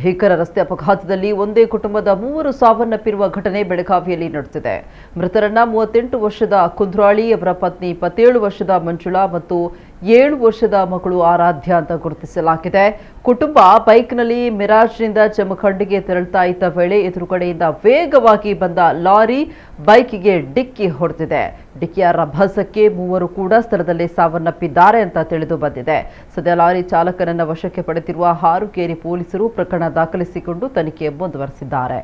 ಭೀಕರ ರಸ್ತೆ ಅಪಘಾತದಲ್ಲಿ ಒಂದೇ ಕುಟುಂಬದ 3 ಸಾವನ್ನಪ್ಪಿರುವ ಘಟನೆ ಬೆಳಗಾವಿಯಲ್ಲಿ ನಡೆದಿದೆ. ಮೃತರನ್ನ 38 ವರ್ಷದ ಕುಂದ್ರಾಳಿ, ಅವರ ಪತ್ನಿ 27 ವರ್ಷದ ಮಂಜುಳಾ ಮತ್ತು 7 ವರ್ಷದ ಮಗಳು ಆರಾಧ್ಯ ಅಂತ ಗುರುತಿಸಲಾಗಿದೆ. ಕುಟುಂಬ ಬೈಕ್ನಲ್ಲಿ ಮಿರಾಜ್ನಿಂದ ಜಮಖಂಡಿಗೆ ತೆರಳುತ್ತಾ ಇದ್ದ ವೇಳೆ ಎದುರುಗಡೆಯಿಂದ ವೇಗವಾಗಿ ಬಂದ ಲಾರಿ ಬೈಕ್ಗೆ ಡಿಕ್ಕಿ ಹೊಡೆದಿದೆ. ಡಿಕ್ಕಿಯ ರಭಸಕ್ಕೆ 3 ಕೂಡ ಸ್ಥಳದಲ್ಲೇ ಸಾವನ್ನಪ್ಪಿದ್ದಾರೆ ಅಂತ ತಿಳಿದು ಬಂದಿದೆ. ಸದ್ಯ ಲಾರಿ ಚಾಲಕನನ್ನ ವಶಕ್ಕೆ ಪಡೆದಿರುವ ಹಾರುಕೇರಿ ಪೊಲೀಸರು ಪ್ರಕರಣ ದಾಖಲಿಸಿಕೊಂಡು ತನಿಖೆ ಮುಂದುವರೆಸಿದ್ದಾರೆ.